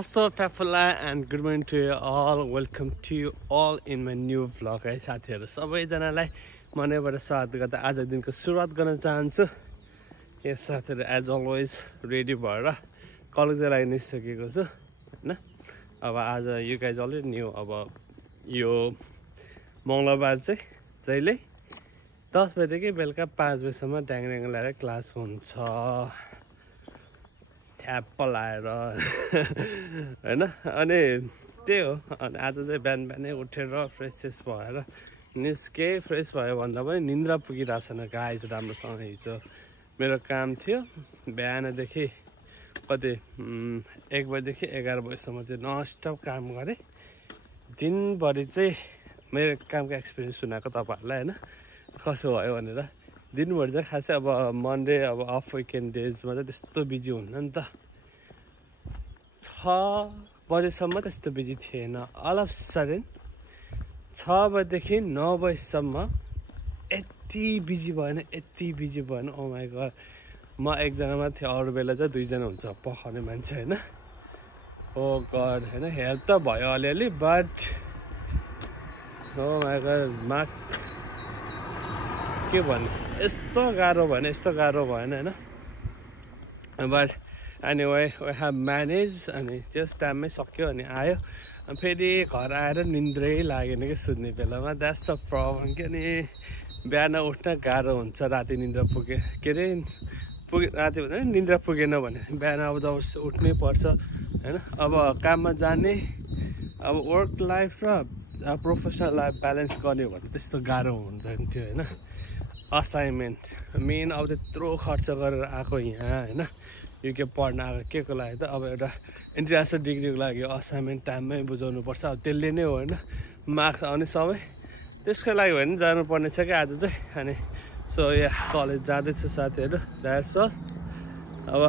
So Fafula and good morning to you all. Welcome to you all in my new vlog है साथीहरु सबैजनालाई मनैबाट स्वागत गर्दा आज दिनको सुरुवात गर्न चाहन्छु। यस साथीहरु एज अलवेज रेडी भएर कलेजको लागि निस्केको छु हैन। अब आज यु गाइज अलरेडी न्यू अब यो मंगलबार चाहिँ जहिले 10 बजेदेखि बेलुका 5 बजेसम्म ड्याङड्याङ ल्याएर क्लास हुन्छ। एप्पल आएर हैन अनि त्यही हो। अनि आज चाहिँ बिहान बिहानै उठेर फ्रेस भएर निस्के। फ्रेस भयो भन्दा पनि निन्द्रा पुगिरहेको छैन गाइज राम्रोसँग। हिजो मेरो काम थियो बिहानदेखि कति 1 बजेदेखि 11 बजेसम्म चाहिँ ननस्टप काम गरेँ। दिनभरि चाहिँ मेरो कामको एक्सपिरियन्स सुनाएको तपाईहरुलाई हैन कसो भयो भनेर। दिनभरि चाहिँ खासै अब मन्डे अब अफ विकेन्ड डेजमा चाहिँ त्यस्तो बिजी हुन्न नि त। 6 बजेसम्म त्यस्तो बिजी थिएन। अल अफ सडन 6 बजेदेखि 9 बजेसम्म यति बिजी भएन ओ माई गड। म एकजनामा थिएँ अरू बेला चाहिँ 2 जना हुन्छ पखाउने मान्छे हैन। ओ गड हैन हेल्प त भयो अलिअलि बट ओ माई गड के भन्ने यस्तो गाह्रो भएन हैन। But anyway we have manage. अनि त्यस टाइममै सक्यो अनि आयो। अनि फेरि घर आएर निन्द्रै लागेन कि सुत्ने बेलामा। द्याट्स अ प्रब्लम कि अनि बिहान उठ्न गाह्रो हुन्छ राति निन्द्रा राति भन्दा निन्द्रा पुगेन भने बिहान अब जब उठ्नै पर्छ हैन। अब काममा जाने अब वर्क लाइफ र प्रोफेसनल लाइफ ब्यालेन्स गर्ने भने त्यस्तो गाह्रो हुँदैन थियो हैन। असाइनमेन्ट मेन अब त्यत्रो खर्च गरेर आएको यहाँ हैन युके पढ्न आएको के को लागि त अब एउटा इन्टरनेसनल डिग्रीको लागि असाइनमेन्ट टाइममै बुझाउनु पर्छ। अब त्यसले नै हो हैन मार्क्स आउने सबै त्यसको लागि भने जानुपर्ने छ कि आज चाहिँ। अनि सो यहाँ कलेज जाँदैछु साथीहरु द्याट्स अल। अब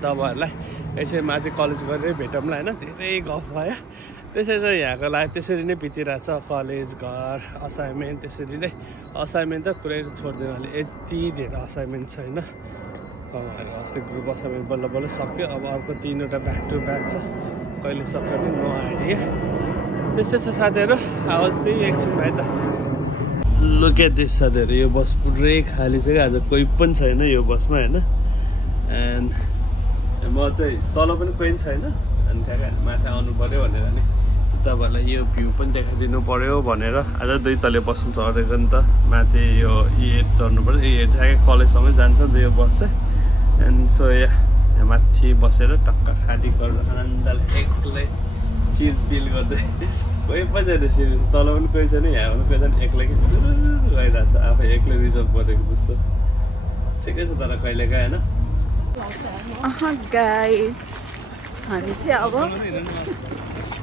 तपाईहरुलाई यसै माथि कलेज गरेर भेटौँला हैन। धेरै गफ भयो त्यसै चाहिँ यहाँको लाइफ त्यसरी नै बितिरहेछ। कलेज घर असाइनमेन्ट त्यसरी नै। असाइनमेन्ट त कुरै छोड्दैन अहिले यति धेरै असाइनमेन्ट छैन। अस्ति ग्रुप असाइनमेन्ट बल्ल सक्यो। अब अर्को 3वटा ब्याक टु ब्याक छ कहिले सक्यो नि नो आइडिया। त्यस्तै छ साथीहरु। आवाज चाहिँ एकछिन भाइ त लुक एट दिस साथीहरु। यो बस पुरै खाली छ कि आज कोही पनि छैन यो बसमा हैन। एन्ड म चाहिँ तल पनि कोही छैन अनि ठ्याक्कै माथि आउनु पर्यो भनेर नि तपाईहरुलाई यो भ्यू पनि देखाइदिनु पर्यो भनेर आज 2 तले बस्नु चढेको नि त। माथि यो E8 चढ्नु पर्छ। E8 ठ्याक्कै कलेजसम्मै जान्छ नि त यो बस चाहिँ। एन्ड सो यहाँ माथि बसेर टक्क खाली गरेर आनन्दले एक्लै चिलपिल गर्दै कोही पनि छैन। तल पनि कोही छैन यहाँ पनि कोही छैन एक्लै कि गइरहेको छ आफै एक्लै रिजर्भ गरेको जस्तो। ठिकै छ तर कहिलेकाहीँ हैन। गाइस हामी चाहिँ अब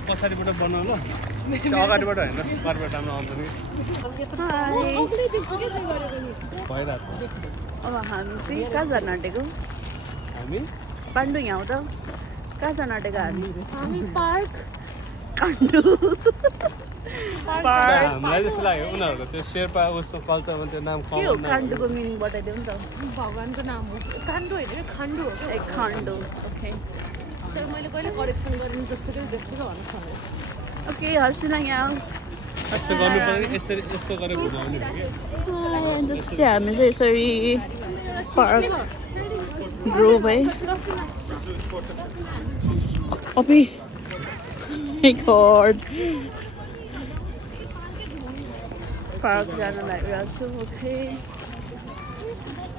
पछाडिबाट बनाउनु अगाडिबाट हैन परबाट आउनु आउँदैन भइरहेछ। अब हामी चाहिँ कहाँ जान आँटेको? हामी पाण्डु यहाँ त कहाँ जान आँटेको? हामी पार्क काण्डु हामीलाई जस्तो लाग्यो उनीहरूको त्यो शेर्पा उसको कल्चरमा त्यो नाम के हो? काण्डुको मिनिङ बताइदेऊ नि त। भगवानको नाम हो। काण्डु होइन खान्डु हो क्या। खाण्डु ओके। तर मैले कहिले करेक्सन गरेँ जस्तो कि भन्न सक्छु। ओके हर्षिना यहाँ यस्तो गर्नु पर्यो यसरी यस्तो गरेर घुमाउने हो कि जस्तो चाहिँ हामी चाहिँ यसरी पार्क ग्रुप है अबि गॉड पार्क जान लागिरहेको छु। ओके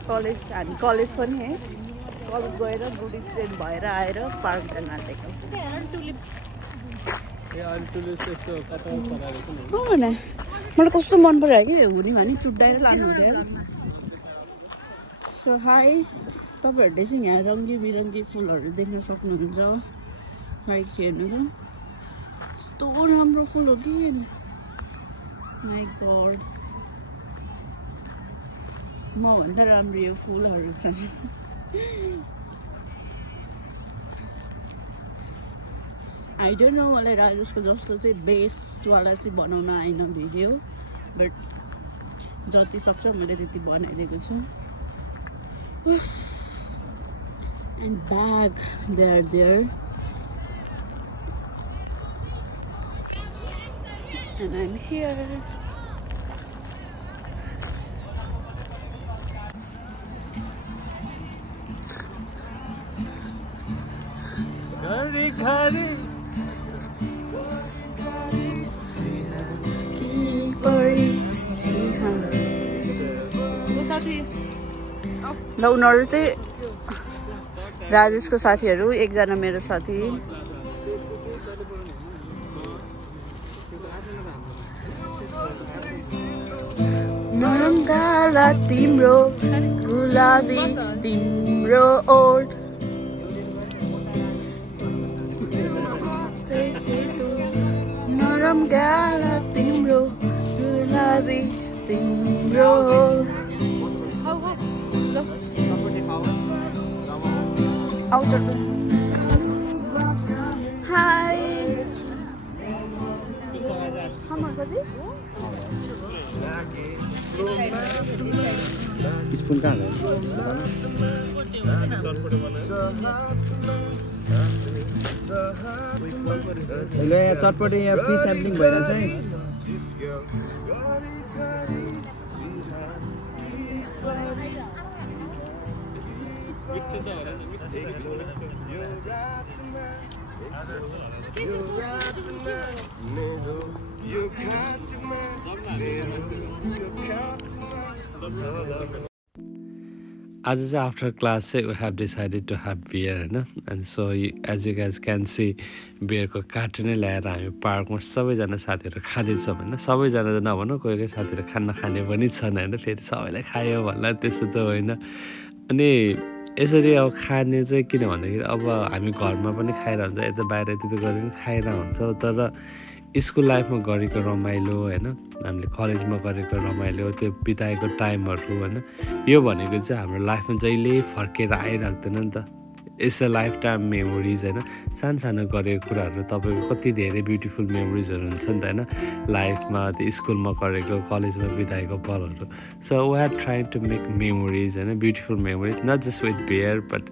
कलेज हामी कलेज पनि है कलेज गएर गुड स्टुडेन्ट भएर आएर पार्क जान आँटेको। मलाई कस्तो मन पऱ्यो कि हुनेमा नि चुड्डाएर लानु हुँदैन। सो हाई तपाईँहरूले चाहिँ यहाँ रङ्गी बिरङ्गी फुलहरू देख्न सक्नुहुन्छ। लाइक हेर्नु त कस्तो राम्रो फुल हो कि माई गड। मभन्दा राम्रो यो फुलहरू छन्। आई डोन्ट नो मलाई राजेशको जस्तो चाहिँ बेसवाला चाहिँ बनाउन आएन भिडियो बट जति सक्छ मैले त्यति बनाइदिएको छु। and bag, they are there. And I'm here. Gari gari ल उनीहरू चाहिँ राजेशको साथीहरू, एकजना मेरो साथी। नरम गाला तिम्रो गुलाबी तिम्रो ओठ, नरम गाला तिम्रो गुलाबी तिम्रो ओठ। आउँछ हाई स्पुन कहाँ हो? यहाँ चटपटे यहाँ फ्री स्याम्पलिङ भइरहेछ है। आज चाहिँ आफ्टर क्लास चाहिँ we have decided to have beer होइन। And so as you guys can see बियरको कार्टुनै ल्याएर हामी पार्कमा सबैजना साथीहरू खाँदैछौँ होइन। सबैजना त नभनौँ, कोही कोही साथीहरू खान खाने पनि छन् होइन। फेरि सबैलाई खायो भन्ला त्यस्तो त होइन। अनि यसरी अब खाने चाहिँ किन भन्दाखेरि अब हामी घरमा पनि खाइरहन्छ, यता बाहिर त्यति गरेर पनि खाइरहन्छ। तर स्कुल लाइफमा गरेको रमाइलो होइन, हामीले कलेजमा गरेको रमाइलो, त्यो बिताएको टाइमहरू होइन, यो भनेको चाहिँ हाम्रो लाइफमा जहिले फर्केर आइराख्दैन नि त। It's a life time memories होइन। सानो सानो गरेको कुराहरू तपाईँको कति धेरै ब्युटिफुल मेमोरिजहरू हुन्छ नि त होइन, लाइफमा त्यो स्कुलमा गरेको कलेजमा बिताएको पलहरू। So we are trying to make memories होइन, beautiful memories, not just with beer but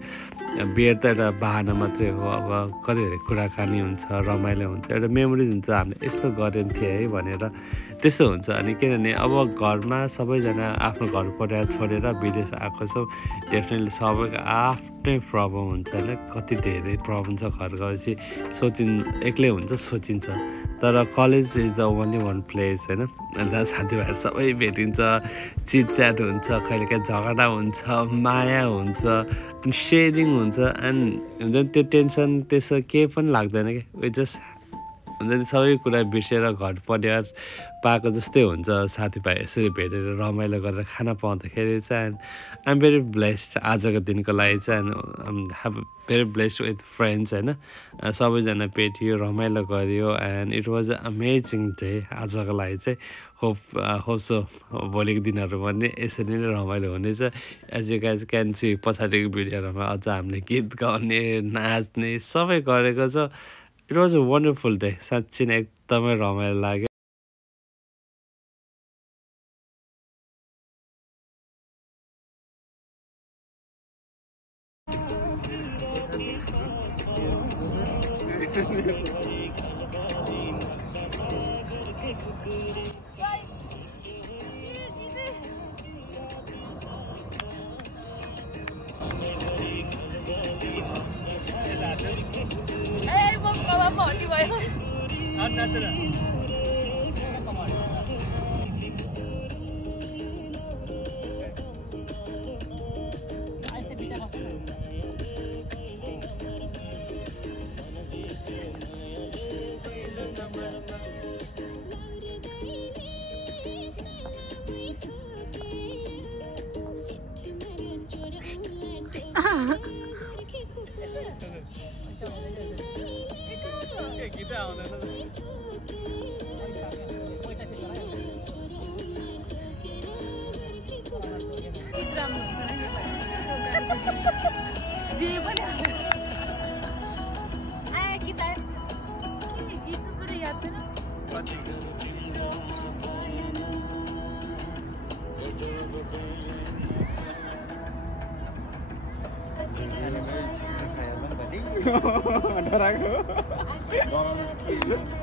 beer त एउटा बाहना मात्रै हो। अब कति धेरै कुराकानी हुन्छ, रमाइलो हुन्छ, एउटा मेमोरिज हुन्छ, हामीले यस्तो गरेको थिएँ है भनेर त्यस्तो हुन्छ। अनि किनभने अब घरमा सबैजना आफ्नो घर परिवार छोडेर विदेश आएको छौँ, डेफिनेटली सबैको आफ्नै प्रब्लम हुन्छ होइन। कति धेरै प्रब्लम छ घर गएपछि एक्लै हुन्छ सोचिन्छ। तर college is the only one place होइन, जहाँ साथीभाइहरू सबै भेटिन्छ, चिटच्याट हुन्छ, कहिलेकाहीँ झगडा हुन्छ, माया हुन्छ, अनि सेयरिङ हुन्छ। एन्ड हुन्छ नि त्यो टेन्सन त्यस्तो केही पनि लाग्दैन कि, वी जस्ट हुन्छ नि सबै कुरा बिर्सेर घर परिवार पाएको जस्तै हुन्छ। साथीभाइ यसरी भेटेर रमाइलो गरेर खाना पाउँदाखेरि चाहिँ and I am very blessed आजको दिनको लागि चाहिँ। And have very blessed with friends होइन। सबैजना भेटियो, रमाइलो गऱ्यो and it was a amazing day आजको लागि चाहिँ। होप्सो भोलिको दिनहरू पनि यसरी नै रमाइलो हुनेछ। As you guys can see पछाडिको भिडियोहरूमा अझ हामीले गीत गाउने, नाच्ने सबै गरेको छ। It was a wonderful day, साँच्ची नै एकदमै रमाइलो लाग्यो। डराएको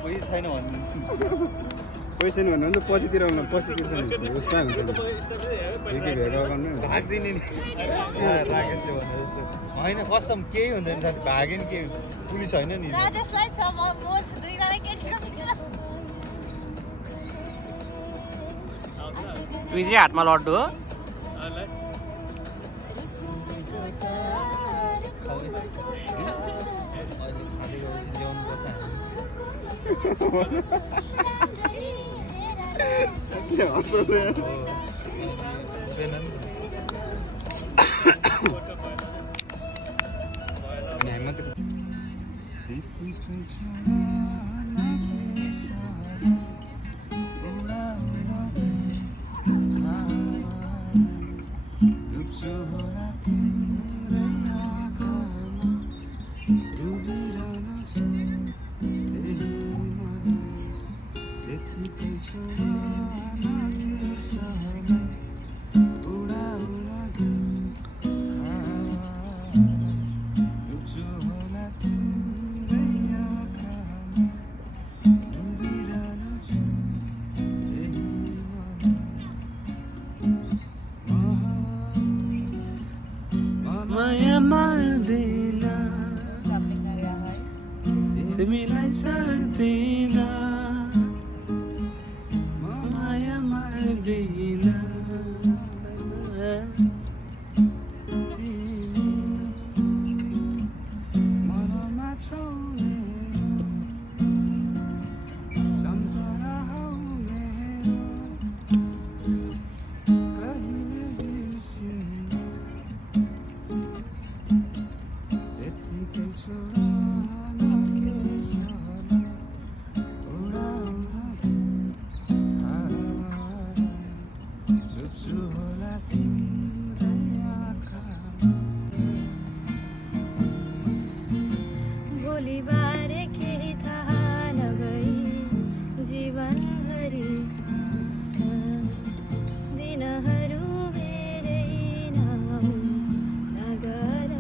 पैसा छैन भन्नु पैसा छैन भन्नु भने पछितिर पछितिर उसमा हुन्छ भेगा गर्नु भाग्दिने नि राकेशले भने जस्तो होइन कसम केही हुँदैन साथी भाग्यो नि के पुलिस होइन नि तुई चाहिँ हातमा लड्डु हो माया मार्दैन तिमीलाई छाड्दैन माया मार्दैन मनमा छौ सम्झना हौ मेरो कहिले बिर्सिन्न त्यत्तिकै छोरा भोलिबारे केही थाहा नभई जीवनभरि दिनहरू मेरै नगर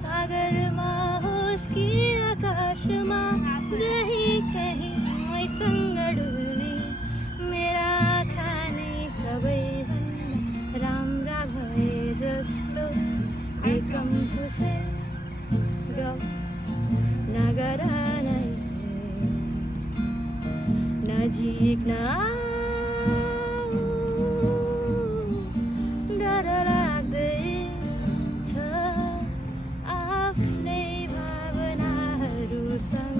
सागरमा होस् कि आकाशमा जही कहीँ मैसँग डुल्ने मेरा आँखा नै सबैभन्दा राम्रा भए जस्तो एकम खुसे गफ नगर नै नजिक डर लाग्दैछ आफ्नै भावनाहरूसँग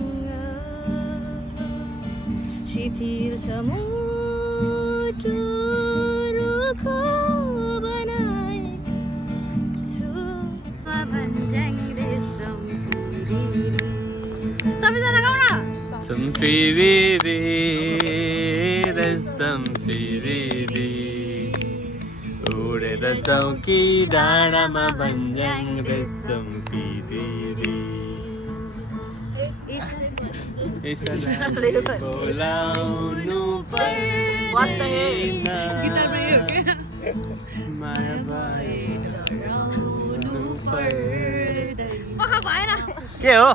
शिथिल छ मुटु रुखो बनाएछु भन्ज्याङ रेशम सबैजना गाउन सम्फिरी रे रेशम फिरी रे उडेर चौकी डाँडामा भन्ज्याङ रेशम फिरी रे बोलाउनु पर्दैन माया भएनु पर्दैन के हो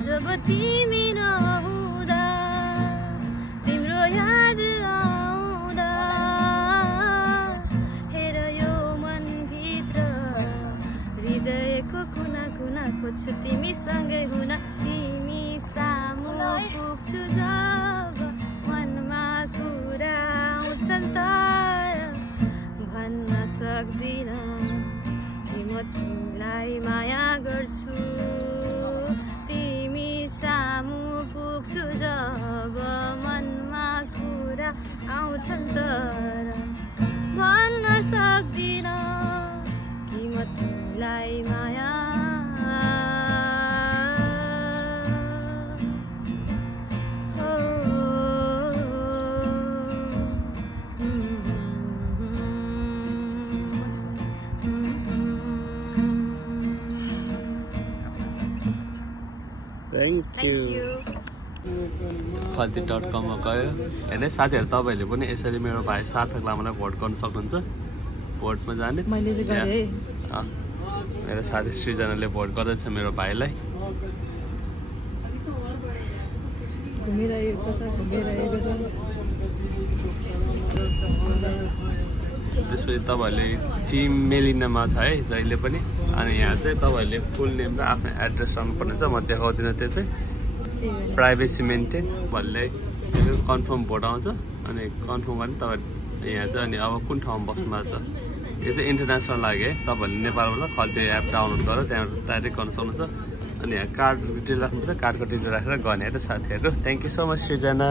जब तिमी नहुँदा तिम्रो याद आउँदा हेर यो मनभित्र हृदयको कुना कुना खोज्छु तिमीसँगै हुन तिमी सामु पुग्छु जब मनमा कुरा आउँछन् तर भन्न सक्दिनँ कि म तिमीलाई माया गर्छु तिमी सामु पुग्छु जब मनमा कुरा आउँछन् तर भन्न सक्दिनँ कि म तिमीलाई माया Thank you. खल्ती.com मा गयो होइन साथीहरू तपाईँहरूले पनि यसरी मेरो भाइ सार्थक लामालाई भोट गर्न सक्नुहुन्छ भोटमा जाने मैले चाहिँ गरेँ है। मेरो साथी सृजनाले भोट गर्दैछ मेरो भाइलाई। घुमिरहेको छ। त्यसपछि तपाईँहरूले टिम मेलिनामा छ है जहिले पनि। अनि यहाँ चाहिँ तपाईँहरूले फुल नेम र आफ्नो एड्रेस आउनुपर्ने छ। म देखाउँदिनँ त्यो चाहिँ प्राइभेसी मेन्टेन भन्ने कन्फर्म भोट आउँछ। अनि कन्फर्म गर्ने तपाईँ यहाँ चाहिँ अनि अब कुन ठाउँमा बस्नु भएको छ। यो चाहिँ इन्टरनेसनल लागि है। तपाईँहरूले नेपालबाट खल्ती एप डाउनलोड गरेर त्यहाँ डाइरेक्ट गर्न सक्नुहुन्छ। अनि यहाँ कार्ड डिटेल राख्नुपर्छ। कार्डको डिटेल राखेर गर्ने है त साथीहरू। Thank you so much Srijana.